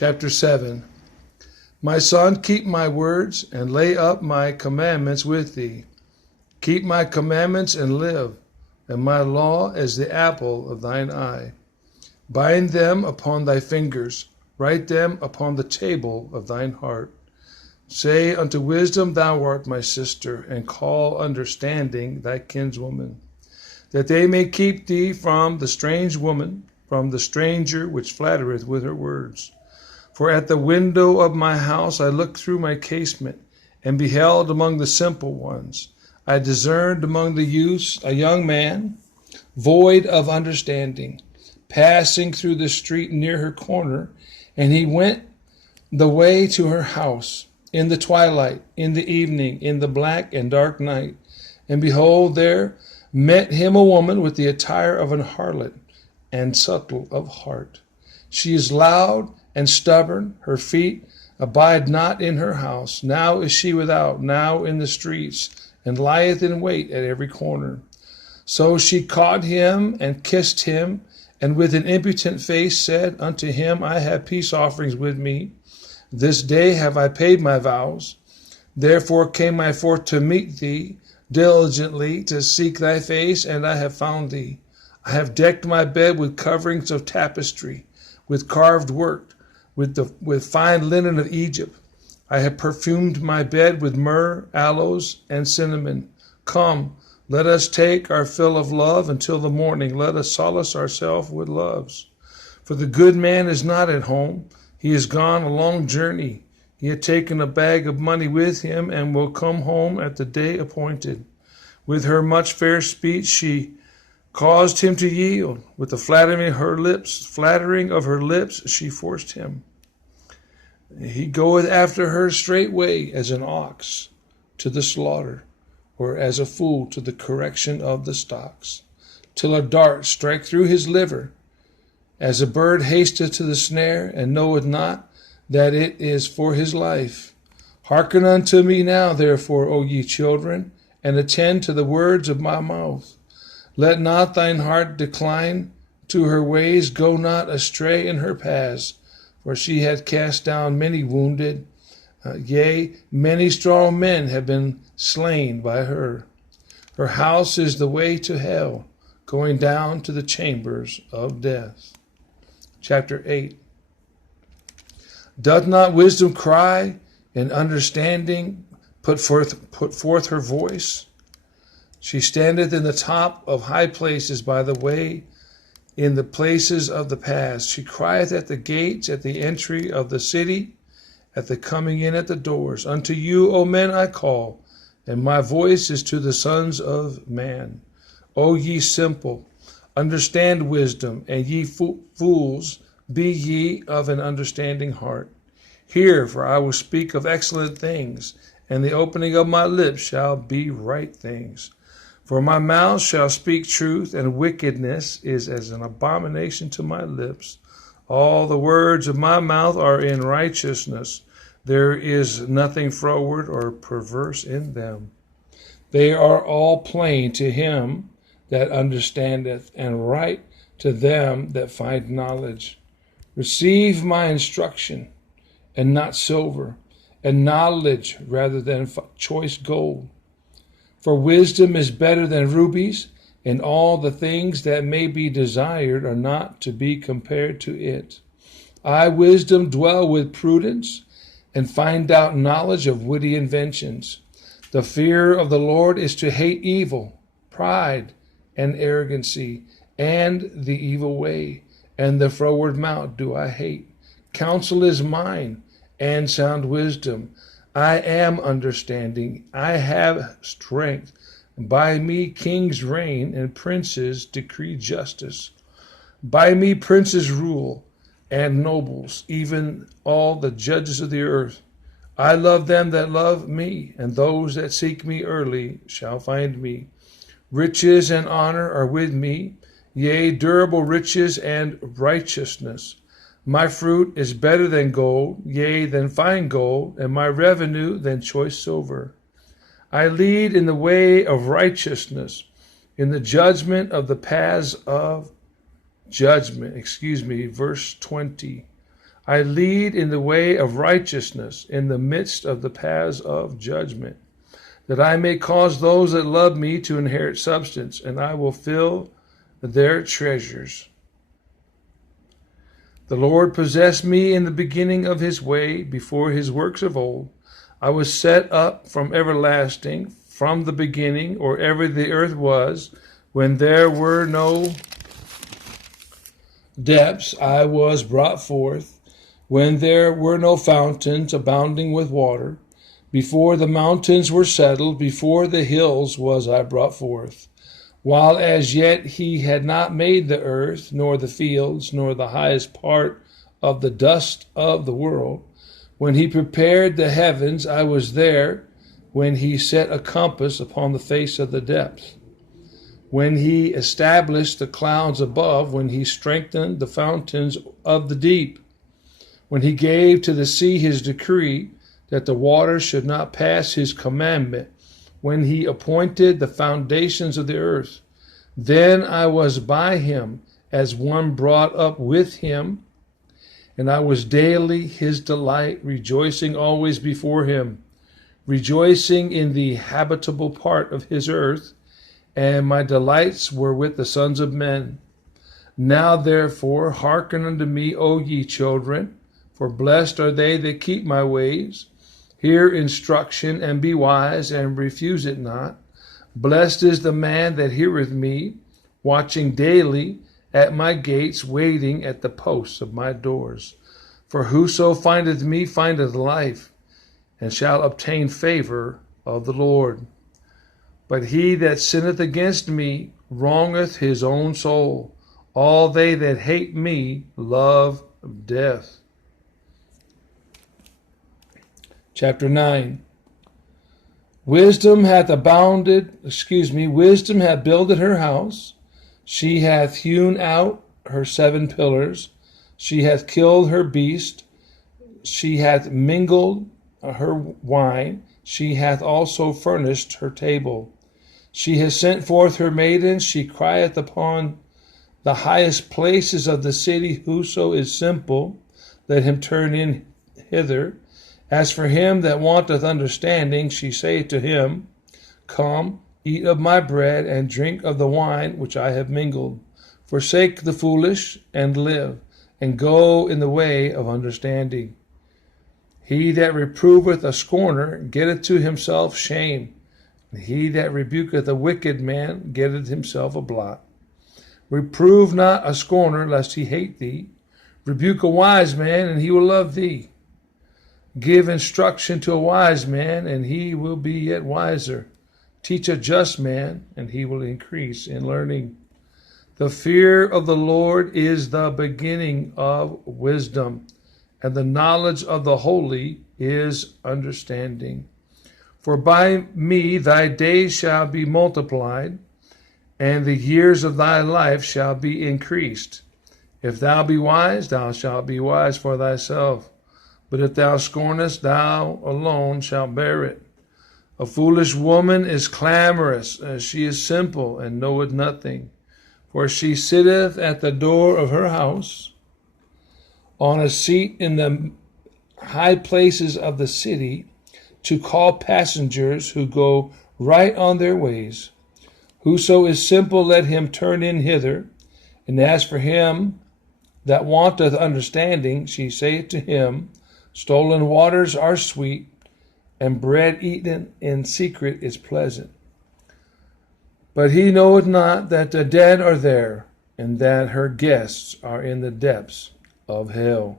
Chapter 7. My son, keep my words and lay up my commandments with thee. Keep my commandments and live, and my law as the apple of thine eye. Bind them upon thy fingers, write them upon the table of thine heart. Say unto wisdom, thou art my sister, and call understanding thy kinswoman, that they may keep thee from the strange woman, from the stranger which flattereth with her words. For at the window of my house I looked through my casement, and beheld among the simple ones. I discerned among the youths a young man, void of understanding, passing through the street near her corner, and he went the way to her house, in the twilight, in the evening, in the black and dark night. And behold, there met him a woman with the attire of an harlot, and subtle of heart. She is loud and stubborn, her feet abide not in her house. Now is she without, now in the streets, and lieth in wait at every corner. So she caught him and kissed him, and with an impudent face said unto him, I have peace offerings with me. This day have I paid my vows. Therefore came I forth to meet thee, diligently to seek thy face, and I have found thee. I have decked my bed with coverings of tapestry, with carved work, with fine linen of Egypt. I have perfumed my bed with myrrh, aloes, and cinnamon. Come, let us take our fill of love until the morning. Let us solace ourselves with loves. For the good man is not at home. He is gone a long journey. He had taken a bag of money with him, and will come home at the day appointed. With her much fair speech she caused him to yield. With the flattering of her lips, she forced him. He goeth after her straightway as an ox to the slaughter, or as a fool to the correction of the stocks, till a dart strike through his liver, as a bird hasteth to the snare, and knoweth not that it is for his life. Hearken unto me now, therefore, O ye children, and attend to the words of my mouth. Let not thine heart decline to her ways, go not astray in her paths, for she hath cast down many wounded, yea, many strong men have been slain by her. Her house is the way to hell, going down to the chambers of death. Chapter 8. Doth not wisdom cry, and understanding put forth her voice? She standeth in the top of high places by the way, in the places of the paths. She crieth at the gates, at the entry of the city, at the coming in at the doors. Unto you, O men, I call, and my voice is to the sons of man. O ye simple, understand wisdom, and ye fools, be ye of an understanding heart. Hear, for I will speak of excellent things, and the opening of my lips shall be right things. For my mouth shall speak truth, and wickedness is as an abomination to my lips. All the words of my mouth are in righteousness. There is nothing froward or perverse in them. They are all plain to him that understandeth, and right to them that find knowledge. Receive my instruction, and not silver, and knowledge rather than choice gold. For wisdom is better than rubies, and all the things that may be desired are not to be compared to it. I, wisdom, dwell with prudence, and find out knowledge of witty inventions. The fear of the Lord is to hate evil, pride, and arrogancy, and the evil way, and the froward mouth do I hate. Counsel is mine, and sound wisdom. I am understanding, I have strength. By me kings reign, and princes decree justice. By me princes rule, and nobles, even all the judges of the earth. I love them that love me, and those that seek me early shall find me. Riches and honor are with me, yea, durable riches and righteousness. My fruit is better than gold, yea, than fine gold, and my revenue than choice silver. I lead in the way of righteousness, in the judgment of the paths of judgment. Verse 20. I lead in the way of righteousness in the midst of the paths of judgment, that I may cause those that love me to inherit substance, and I will fill their treasures. The Lord possessed me in the beginning of his way, before his works of old. I was set up from everlasting, from the beginning, or ever the earth was, when there were no depths. I was brought forth, when there were no fountains abounding with water. Before the mountains were settled, before the hills was I brought forth. While as yet he had not made the earth, nor the fields, nor the highest part of the dust of the world. When he prepared the heavens, I was there. When he set a compass upon the face of the depths. When he established the clouds above, when he strengthened the fountains of the deep. When he gave to the sea his decree, that the waters should not pass his commandment, when he appointed the foundations of the earth. Then I was by him as one brought up with him, and I was daily his delight, rejoicing always before him, rejoicing in the habitable part of his earth, and my delights were with the sons of men. Now therefore hearken unto me, O ye children, for blessed are they that keep my ways. Hear instruction, and be wise, and refuse it not. Blessed is the man that heareth me, watching daily at my gates, waiting at the posts of my doors. For whoso findeth me findeth life, and shall obtain favor of the Lord. But he that sinneth against me wrongeth his own soul. All they that hate me love death. Chapter 9. Wisdom hath builded her house. She hath hewn out her 7 pillars. She hath killed her beast. She hath mingled her wine. She hath also furnished her table. She has sent forth her maidens. She crieth upon the highest places of the city. Whoso is simple, let him turn in hither. As for him that wanteth understanding, she saith to him, Come, eat of my bread, and drink of the wine which I have mingled. Forsake the foolish, and live, and go in the way of understanding. He that reproveth a scorner getteth to himself shame, and he that rebuketh a wicked man getteth himself a blot. Reprove not a scorner, lest he hate thee. Rebuke a wise man, and he will love thee. Give instruction to a wise man, and he will be yet wiser. Teach a just man, and he will increase in learning. The fear of the Lord is the beginning of wisdom, and the knowledge of the holy is understanding. For by me thy days shall be multiplied, and the years of thy life shall be increased. If thou be wise, thou shalt be wise for thyself. But if thou scornest, thou alone shalt bear it. A foolish woman is clamorous, she is simple, and knoweth nothing. For she sitteth at the door of her house, on a seat in the high places of the city, to call passengers who go right on their ways. Whoso is simple, let him turn in hither. And as for him that wanteth understanding, she saith to him, Stolen waters are sweet, and bread eaten in secret is pleasant. But he knoweth not that the dead are there, and that her guests are in the depths of hell.